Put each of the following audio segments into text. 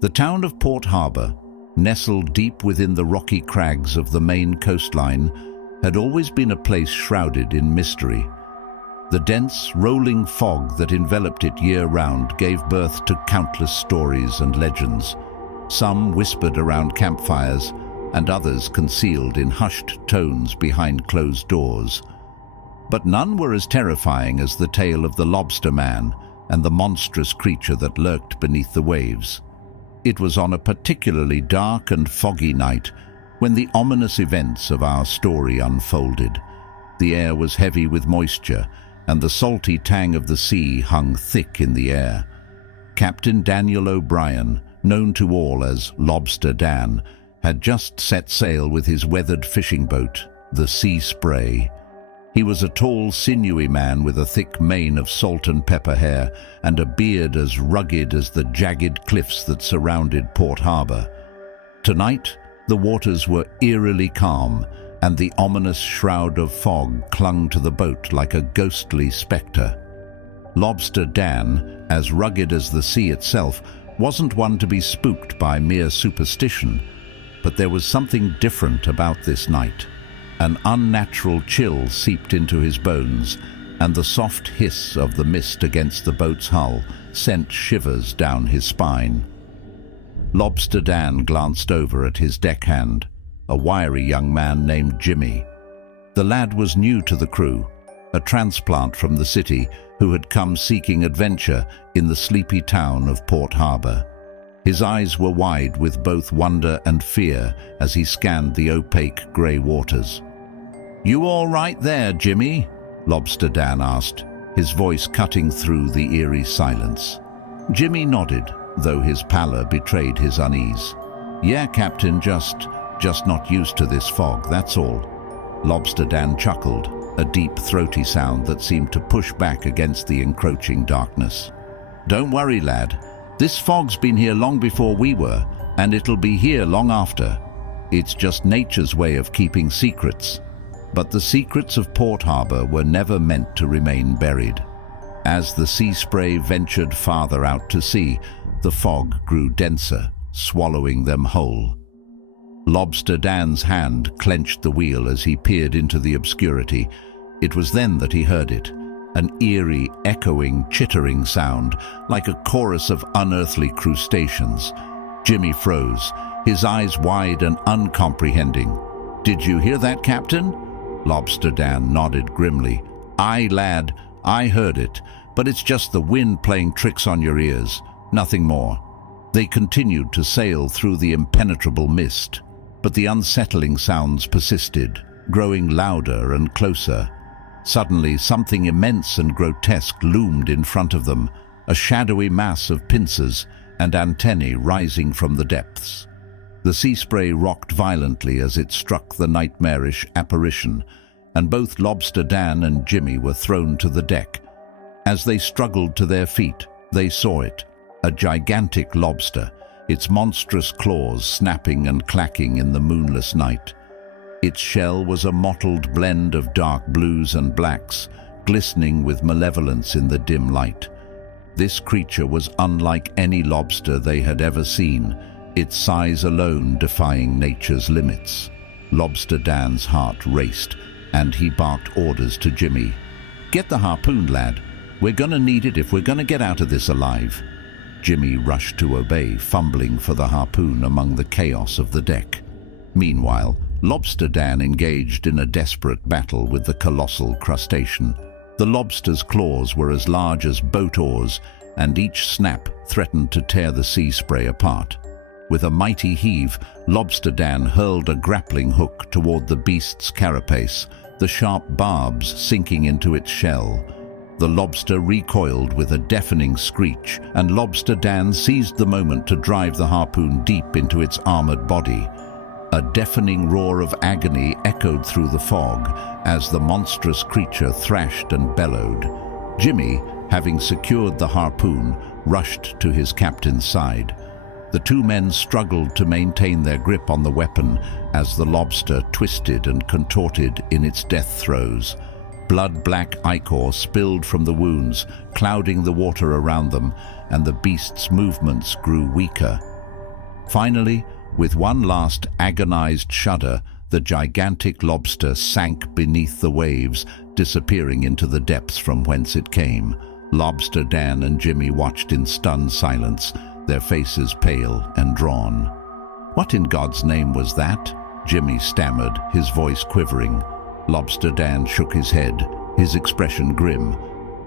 The town of Port Harbor, nestled deep within the rocky crags of the Maine coastline, had always been a place shrouded in mystery. The dense, rolling fog that enveloped it year-round gave birth to countless stories and legends, some whispered around campfires and others concealed in hushed tones behind closed doors. But none were as terrifying as the tale of the Lobster Man and the monstrous creature that lurked beneath the waves. It was on a particularly dark and foggy night when the ominous events of our story unfolded. The air was heavy with moisture, and the salty tang of the sea hung thick in the air. Captain Daniel O'Brien, known to all as Lobster Dan, had just set sail with his weathered fishing boat, the Sea Spray. He was a tall, sinewy man with a thick mane of salt and pepper hair and a beard as rugged as the jagged cliffs that surrounded Port Harbor. Tonight, the waters were eerily calm, and the ominous shroud of fog clung to the boat like a ghostly spectre. Lobster Dan, as rugged as the sea itself, wasn't one to be spooked by mere superstition, but there was something different about this night. An unnatural chill seeped into his bones, and the soft hiss of the mist against the boat's hull sent shivers down his spine. Lobster Dan glanced over at his deckhand, a wiry young man named Jimmy. The lad was new to the crew, a transplant from the city who had come seeking adventure in the sleepy town of Port Harbor. His eyes were wide with both wonder and fear as he scanned the opaque grey waters. "You all right there, Jimmy?" Lobster Dan asked, his voice cutting through the eerie silence. Jimmy nodded, though his pallor betrayed his unease. "Yeah, Captain, just not used to this fog, that's all." Lobster Dan chuckled, a deep, throaty sound that seemed to push back against the encroaching darkness. "Don't worry, lad. This fog's been here long before we were, and it'll be here long after. It's just nature's way of keeping secrets." But the secrets of Port Harbor were never meant to remain buried. As the Sea Spray ventured farther out to sea, the fog grew denser, swallowing them whole. Lobster Dan's hand clenched the wheel as he peered into the obscurity. It was then that he heard it, an eerie, echoing, chittering sound, like a chorus of unearthly crustaceans. Jimmy froze, his eyes wide and uncomprehending. "Did you hear that, Captain?" Lobster Dan nodded grimly. "Aye, lad, I heard it, but it's just the wind playing tricks on your ears, nothing more." They continued to sail through the impenetrable mist, but the unsettling sounds persisted, growing louder and closer. Suddenly, something immense and grotesque loomed in front of them, a shadowy mass of pincers and antennae rising from the depths. The Sea Spray rocked violently as it struck the nightmarish apparition, and both Lobster Dan and Jimmy were thrown to the deck. As they struggled to their feet, they saw it, a gigantic lobster, its monstrous claws snapping and clacking in the moonless night. Its shell was a mottled blend of dark blues and blacks, glistening with malevolence in the dim light. This creature was unlike any lobster they had ever seen, its size alone defying nature's limits. Lobster Dan's heart raced, and he barked orders to Jimmy. "Get the harpoon, lad. We're gonna need it if we're gonna get out of this alive." Jimmy rushed to obey, fumbling for the harpoon among the chaos of the deck. Meanwhile, Lobster Dan engaged in a desperate battle with the colossal crustacean. The lobster's claws were as large as boat oars, and each snap threatened to tear the Sea Spray apart. With a mighty heave, Lobster Dan hurled a grappling hook toward the beast's carapace, the sharp barbs sinking into its shell. The lobster recoiled with a deafening screech, and Lobster Dan seized the moment to drive the harpoon deep into its armored body. A deafening roar of agony echoed through the fog as the monstrous creature thrashed and bellowed. Jimmy, having secured the harpoon, rushed to his captain's side. The two men struggled to maintain their grip on the weapon as the lobster twisted and contorted in its death throes. Blood-black ichor spilled from the wounds, clouding the water around them, and the beast's movements grew weaker. Finally, with one last agonized shudder, the gigantic lobster sank beneath the waves, disappearing into the depths from whence it came. Lobster Dan and Jimmy watched in stunned silence, their faces pale and drawn. "What in God's name was that?" Jimmy stammered, his voice quivering. Lobster Dan shook his head, his expression grim.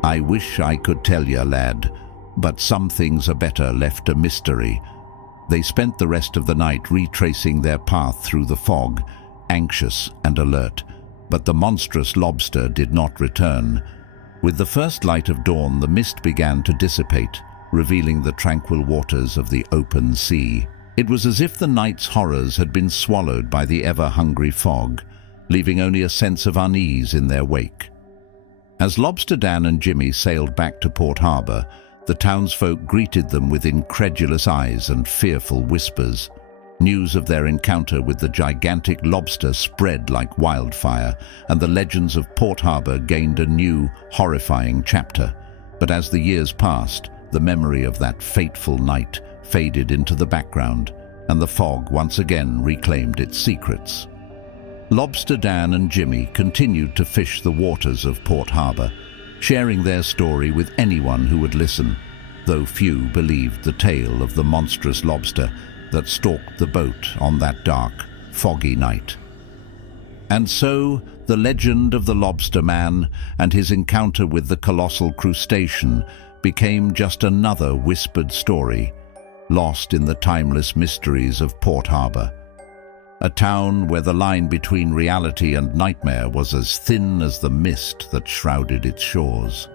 "I wish I could tell you, lad, but some things are better left a mystery." They spent the rest of the night retracing their path through the fog, anxious and alert, but the monstrous lobster did not return. With the first light of dawn, the mist began to dissipate, revealing the tranquil waters of the open sea. It was as if the night's horrors had been swallowed by the ever-hungry fog, leaving only a sense of unease in their wake. As Lobster Dan and Jimmy sailed back to Port Harbor, the townsfolk greeted them with incredulous eyes and fearful whispers. News of their encounter with the gigantic lobster spread like wildfire, and the legends of Port Harbor gained a new, horrifying chapter. But as the years passed, the memory of that fateful night faded into the background, and the fog once again reclaimed its secrets. Lobster Dan and Jimmy continued to fish the waters of Port Harbor, sharing their story with anyone who would listen, though few believed the tale of the monstrous lobster that stalked the boat on that dark, foggy night. And so, the legend of the Lobster Man and his encounter with the colossal crustacean became just another whispered story, lost in the timeless mysteries of Port Harbor, a town where the line between reality and nightmare was as thin as the mist that shrouded its shores.